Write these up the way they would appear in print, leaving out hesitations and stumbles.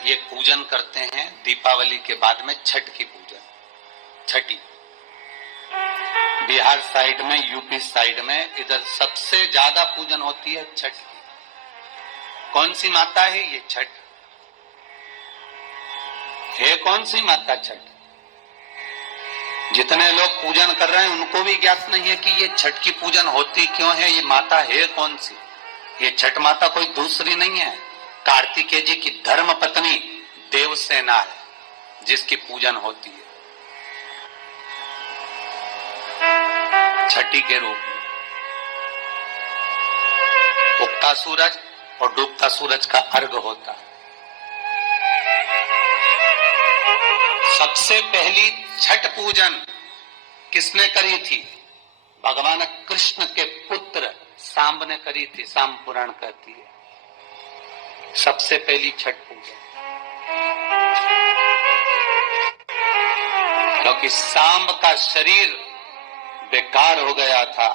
ये पूजन करते हैं दीपावली के बाद में छठ की पूजन, छठी। बिहार साइड में, यूपी साइड में, इधर सबसे ज्यादा पूजन होती है छठ की। कौन सी माता है ये छठ? है कौन सी माता छठ? जितने लोग पूजन कर रहे हैं उनको भी ज्ञात नहीं है कि ये छठ की पूजन होती क्यों है, ये माता है कौन सी। ये छठ माता कोई दूसरी नहीं है, कार्तिकेय जी की धर्म पत्नी देवसेना है, जिसकी पूजन होती है छठी के रूप में। उगता सूरज और डूबता सूरज का अर्घ होता है। सबसे पहली छठ पूजन किसने करी थी? भगवान कृष्ण के पुत्र सांब ने करी थी। सांब पुराण कहती है सबसे पहली छठ पूजन, क्योंकि सांब का शरीर बेकार हो गया था।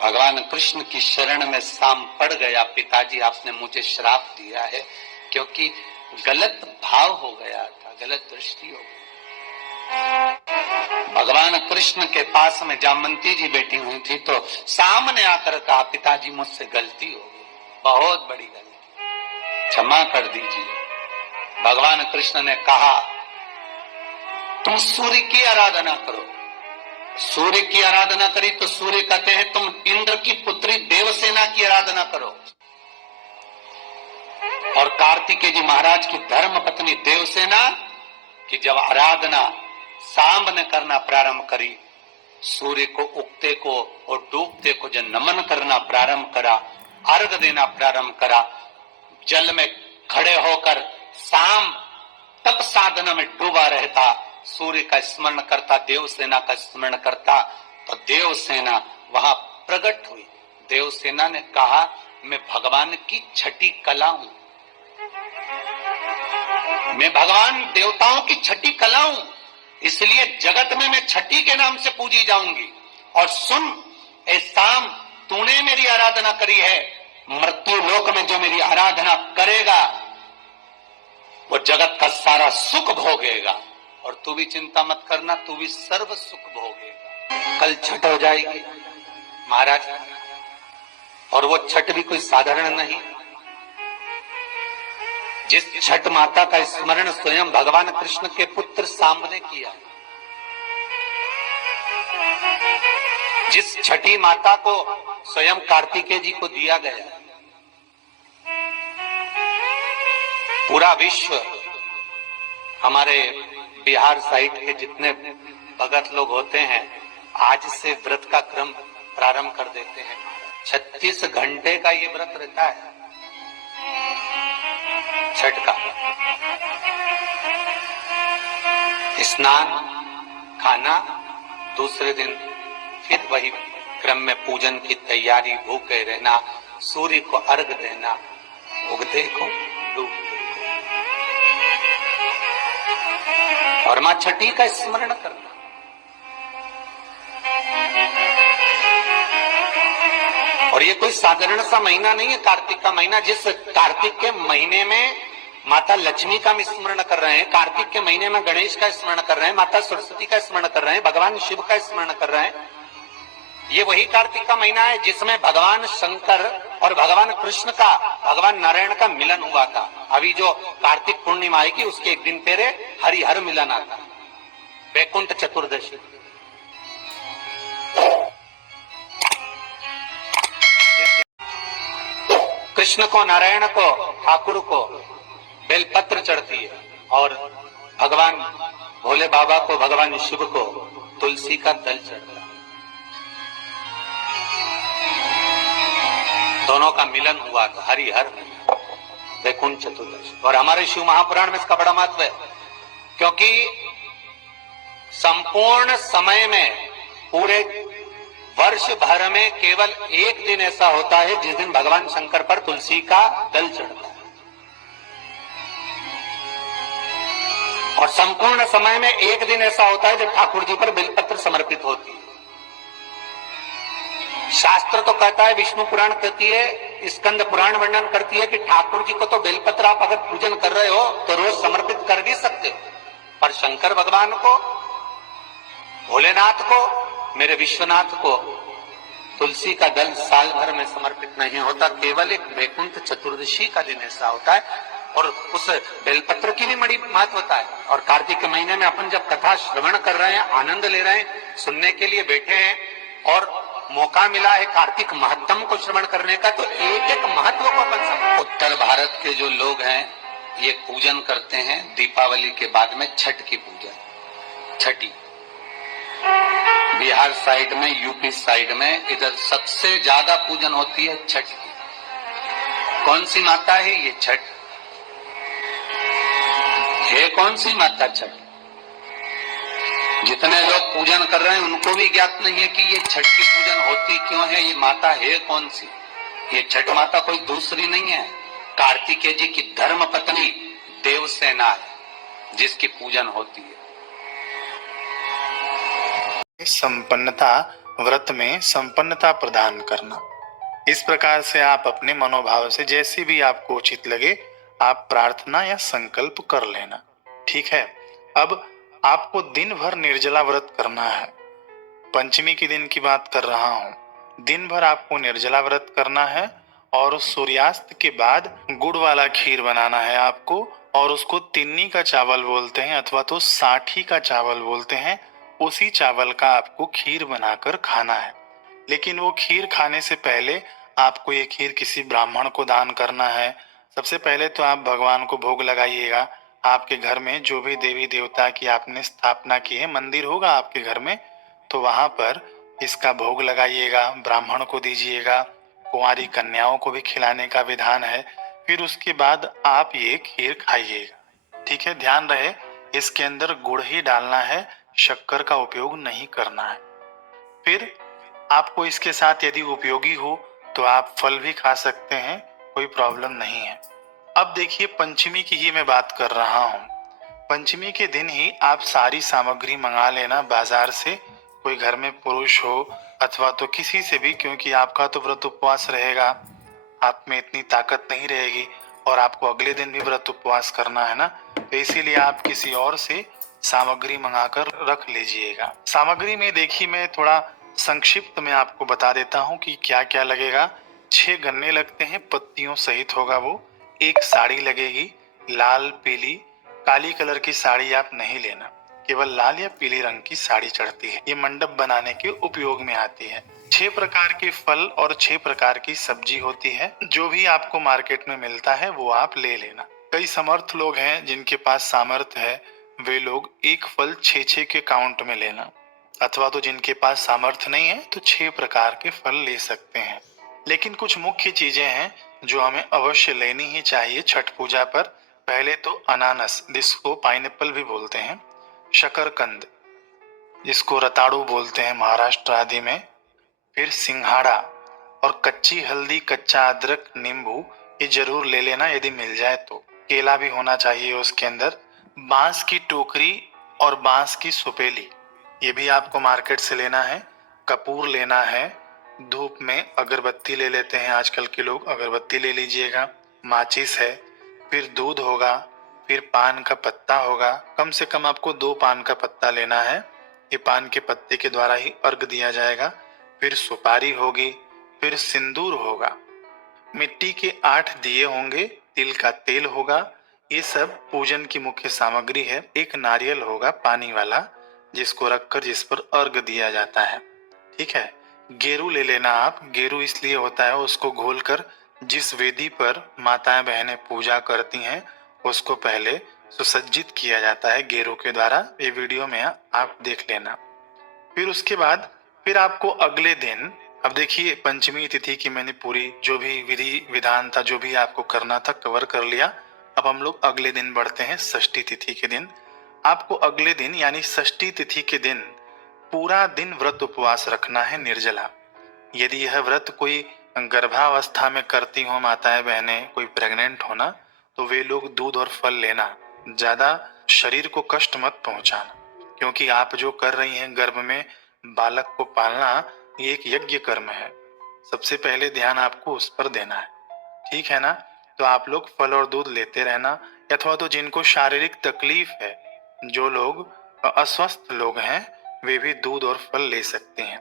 भगवान कृष्ण की शरण में सांब पड़ गया। पिताजी आपने मुझे श्राप दिया है, क्योंकि गलत भाव हो गया था, गलत दृष्टि हो गई। भगवान कृष्ण के पास में जामवंती जी बैठी हुई थी, तो सामने आकर कहा, पिताजी मुझसे गलती हो गई, बहुत बड़ी गलती, क्षमा कर दीजिए। भगवान कृष्ण ने कहा, तुम सूर्य की आराधना करो। सूर्य की आराधना करी तो सूर्य कहते हैं तुम इंद्र की पुत्री देवसेना की आराधना करो। और कार्तिकेय जी महाराज की धर्म पत्नी देवसेना की जब आराधना सांब ने करना प्रारंभ करी, सूर्य को उगते को और डूबते को जब नमन करना प्रारंभ करा, अर्घ देना प्रारंभ करा, जल में खड़े होकर सांब तप साधना में डूबा रहता, सूर्य का स्मरण करता, देवसेना का स्मरण करता, तो देवसेना वहां प्रकट हुई। देवसेना ने कहा, मैं भगवान की छठी कला हूं, मैं भगवान देवताओं की छठी कला हूं, इसलिए जगत में मैं छठी के नाम से पूजी जाऊंगी। और सुन ए सांब, तूने मेरी आराधना करी है, मृत्यु लोक में जो मेरी आराधना करेगा वो जगत का सारा सुख भोगेगा, और तू भी चिंता मत करना, तू भी सर्व सुख भोगेगा। कल छठ हो जाएगी महाराज, और वो छठ भी कोई साधारण नहीं। जिस छठ माता का स्मरण स्वयं भगवान कृष्ण के पुत्र सांब ने किया, जिस छठी माता को स्वयं कार्तिकेय जी को दिया गया, पूरा विश्व, हमारे बिहार साइड के जितने भगत लोग होते हैं आज से व्रत का क्रम प्रारंभ कर देते हैं। 36 घंटे का ये व्रत रहता है छठ का। स्नान, खाना, दूसरे दिन फिर वही क्रम में पूजन की तैयारी, भूखे रहना, सूर्य को अर्घ देना, उगते को डूबते को, और मां छठी का स्मरण करना। और ये कोई साधारण सा महीना नहीं है कार्तिक का महीना। जिस कार्तिक के महीने में माता लक्ष्मी का स्मरण कर रहे हैं, कार्तिक के महीने में गणेश का स्मरण कर रहे हैं, माता सरस्वती का स्मरण कर रहे हैं, भगवान शिव का स्मरण कर रहे हैं, ये वही कार्तिक का महीना है जिसमें भगवान शंकर और भगवान कृष्ण का, भगवान नारायण का मिलन हुआ था। अभी जो कार्तिक पूर्णिमा आएगी उसके एक दिन पहले हरिहर मिलन आता, वैकुंठ चतुर्दशी। कृष्ण को, नारायण को, ठाकुर को बेलपत्र चढ़ती है, और भगवान भोले बाबा को, भगवान शिव को तुलसी का दल चढ़ता है। दोनों का मिलन हुआ था हरिहर में, वैकुंठ चतुर्दशी। और हमारे शिव महापुराण में इसका बड़ा महत्व है, क्योंकि संपूर्ण समय में, पूरे वर्ष भर में केवल एक दिन ऐसा होता है जिस दिन भगवान शंकर पर तुलसी का दल चढ़ता है, और संपूर्ण समय में एक दिन ऐसा होता है जब ठाकुर जी पर बेलपत्र समर्पित होती है। शास्त्र तो कहता है, विष्णु पुराण कहती है, स्कंद पुराण वर्णन करती है कि ठाकुर जी को तो बेलपत्र आप अगर पूजन कर रहे हो तो रोज समर्पित कर भी सकते हो, पर शंकर भगवान को, भोलेनाथ को, मेरे विश्वनाथ को तुलसी का दल साल भर में समर्पित नहीं होता, केवल एक वैकुंठ चतुर्दशी का दिन ऐसा होता है। और उस बेलपत्र की भी बड़ी महत्वता है। और कार्तिक के महीने में अपन जब कथा श्रवण कर रहे हैं, आनंद ले रहे हैं, सुनने के लिए बैठे हैं और मौका मिला है कार्तिक महत्तम को श्रवण करने का, तो एक एक महत्व को अपन समझ। उत्तर भारत के जो लोग हैं ये पूजन करते हैं दीपावली के बाद में छठ की पूजा, छठी। बिहार साइड में, यूपी साइड में, इधर सबसे ज्यादा पूजन होती है छठ की। कौन सी माता है ये? छठ है। कौन सी माता? छठ। जितने लोग पूजन कर रहे हैं उनको भी ज्ञात नहीं है कि ये छठ की पूजन होती क्यों है, ये माता है कौन सी। ये छठ माता कोई दूसरी नहीं है, कार्तिकेय जी की धर्म पत्नी देवसेना है जिसकी पूजन होती है। संपन्नता, व्रत में संपन्नता प्रदान करना। इस प्रकार से आप अपने मनोभाव से जैसे भी आपको उचित लगे आप प्रार्थना या संकल्प कर लेना। ठीक है। अब आपको दिन भर निर्जला व्रत करना है। पंचमी के दिन की बात कर रहा हूँ। दिन भर आपको निर्जला व्रत करना है और सूर्यास्त के बाद गुड़ वाला खीर बनाना है आपको, और उसको तिन्नी का चावल बोलते हैं अथवा तो साठी का चावल बोलते हैं। उसी चावल का आपको खीर बनाकर खाना है। लेकिन वो खीर खाने से पहले आपको ये खीर किसी ब्राह्मण को दान करना है। सबसे पहले तो आप भगवान को भोग लगाइएगा। आपके घर में जो भी देवी देवता की आपने स्थापना की है, मंदिर होगा आपके घर में, तो वहां पर इसका भोग लगाइएगा, ब्राह्मण को दीजिएगा। कुंवारी कन्याओं को भी खिलाने का विधान है। फिर उसके बाद आप ये खीर खाइएगा। ठीक है। ध्यान रहे इसके अंदर गुड़ ही डालना है, शक्कर का उपयोग नहीं करना है। फिर आपको इसके साथ यदि उपयोगी हो तो आप फल भी खा सकते हैं, कोई प्रॉब्लम नहीं है। अब देखिए पंचमी की ही मैं बात कर रहा हूँ। पंचमी के दिन ही आप सारी सामग्री मंगा लेना बाजार से, कोई घर में पुरुष हो अथवा तो किसी से भी, क्योंकि आपका तो व्रत उपवास रहेगा, आप में इतनी ताकत नहीं रहेगी और आपको अगले दिन भी व्रत उपवास करना है ना, तो इसीलिए आप किसी और से सामग्री मंगाकर रख लीजिएगा। सामग्री में देखिए मैं थोड़ा संक्षिप्त में आपको बता देता हूँ कि क्या क्या लगेगा। 6 गन्ने लगते हैं, पत्तियों सहित होगा वो। एक साड़ी लगेगी, लाल पीली काली कलर की साड़ी आप नहीं लेना, केवल लाल या पीली रंग की साड़ी चढ़ती है, ये मंडप बनाने के उपयोग में आती है। 6 प्रकार के फल और 6 प्रकार की सब्जी होती है। जो भी आपको मार्केट में मिलता है वो आप ले लेना। कई समर्थ लोग हैं जिनके पास सामर्थ्य है, वे लोग एक फल 6-6 के काउंट में लेना, अथवा तो जिनके पास सामर्थ्य नहीं है तो 6 प्रकार के फल ले सकते हैं। लेकिन कुछ मुख्य चीजें हैं जो हमें अवश्य लेनी ही चाहिए छठ पूजा पर। पहले तो अनानस, जिसको पाइनएप्पल भी बोलते हैं, शकरकंद जिसको रताड़ू बोलते हैं महाराष्ट्र आदि में, फिर सिंघाड़ा और कच्ची हल्दी, कच्चा अदरक, नींबू ये जरूर ले लेना यदि मिल जाए तो। केला भी होना चाहिए उसके अंदर। बांस की टोकरी और बांस की सुपेली ये भी आपको मार्केट से लेना है। कपूर लेना है। धूप में अगरबत्ती ले लेते हैं आजकल के लोग, अगरबत्ती ले लीजिएगा। माचिस है। फिर दूध होगा। फिर पान का पत्ता होगा, कम से कम आपको 2 पान का पत्ता लेना है, ये पान के पत्ते के द्वारा ही अर्घ दिया जाएगा। फिर सुपारी होगी। फिर सिंदूर होगा। मिट्टी के 8 दिए होंगे। तिल का तेल होगा। ये सब पूजन की मुख्य सामग्री है। एक नारियल होगा पानी वाला, जिसको रखकर जिस पर अर्घ दिया जाता है। ठीक है। गेरू ले लेना आप। गेरू इसलिए होता है, उसको घोलकर जिस वेदी पर माताएं बहनें पूजा करती हैं उसको पहले सुसज्जित किया जाता है गेरू के द्वारा। ये वीडियो में आप देख लेना। फिर उसके बाद फिर आपको अगले दिन, अब देखिए पंचमी तिथि की मैंने पूरी जो भी विधि विधान था, जो भी आपको करना था कवर कर लिया। अब हम लोग अगले दिन बढ़ते हैं षष्ठी तिथि के दिन। आपको अगले दिन यानी षष्ठी तिथि के दिन पूरा दिन व्रत उपवास रखना है निर्जला। यदि यह व्रत कोई गर्भावस्था में करती हो माताएं बहनें, कोई प्रेग्नेंट होना, तो वे लोग दूध और फल लेना, ज्यादा शरीर को कष्ट मत पहुंचाना, क्योंकि आप जो कर रही हैं गर्भ में बालक को पालना, ये एक यज्ञ कर्म है। सबसे पहले ध्यान आपको उस पर देना है। ठीक है ना। तो आप लोग फल और दूध लेते रहना, अथवा तो जिनको शारीरिक तकलीफ है, जो लोग अस्वस्थ लोग हैं, वे भी दूध और फल ले सकते हैं।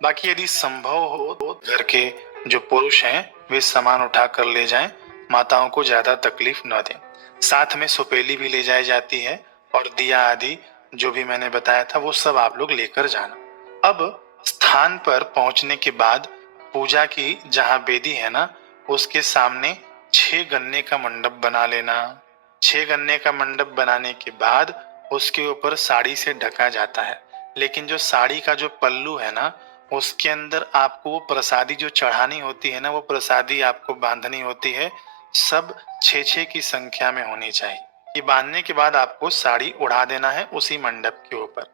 बाकी यदि संभव हो तो घर के जो पुरुष हैं वे सामान उठा कर ले जाएं, माताओं को ज्यादा तकलीफ न दें। साथ में सुपेली भी ले जाई जाती है और दिया आदि जो भी मैंने बताया था वो सब आप लोग लेकर जाना। अब स्थान पर पहुंचने के बाद पूजा की जहां वेदी है ना, उसके सामने 6 गन्ने का मंडप बना लेना। 6 गन्ने का मंडप बनाने के बाद उसके ऊपर साड़ी से ढका जाता है, लेकिन जो साड़ी का जो पल्लू है ना, उसके अंदर आपको वो प्रसादी जो चढ़ानी होती है ना, वो प्रसादी आपको बांधनी होती है। सब 6-6 की संख्या में होनी चाहिए। ये बांधने के बाद आपको साड़ी उड़ा देना है उसी मंडप के ऊपर।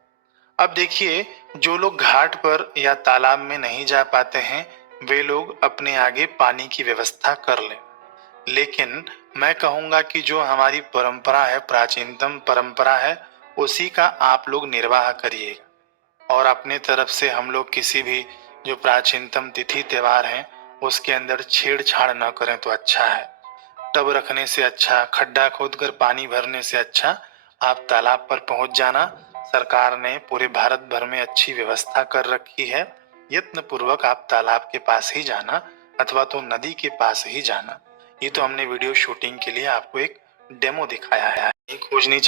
अब देखिए, जो लोग घाट पर या तालाब में नहीं जा पाते हैं, वे लोग अपने आगे पानी की व्यवस्था कर लें। लेकिन मैं कहूंगा कि जो हमारी परंपरा है, प्राचीनतम परंपरा है, उसी का आप लोग निर्वाह करिएगा। और अपने तरफ से हम लोग किसी भी जो प्राचीनतम तिथि त्योहार हैं उसके अंदर छेड़छाड़ न करें तो अच्छा है। टब रखने से अच्छा, खड्डा खोदकर पानी भरने से अच्छा आप तालाब पर पहुंच जाना। सरकार ने पूरे भारत भर में अच्छी व्यवस्था कर रखी है। यत्न पूर्वक आप तालाब के पास ही जाना, अथवा तो नदी के पास ही जाना। ये तो हमने वीडियो शूटिंग के लिए आपको एक डेमो दिखाया है। खोजनी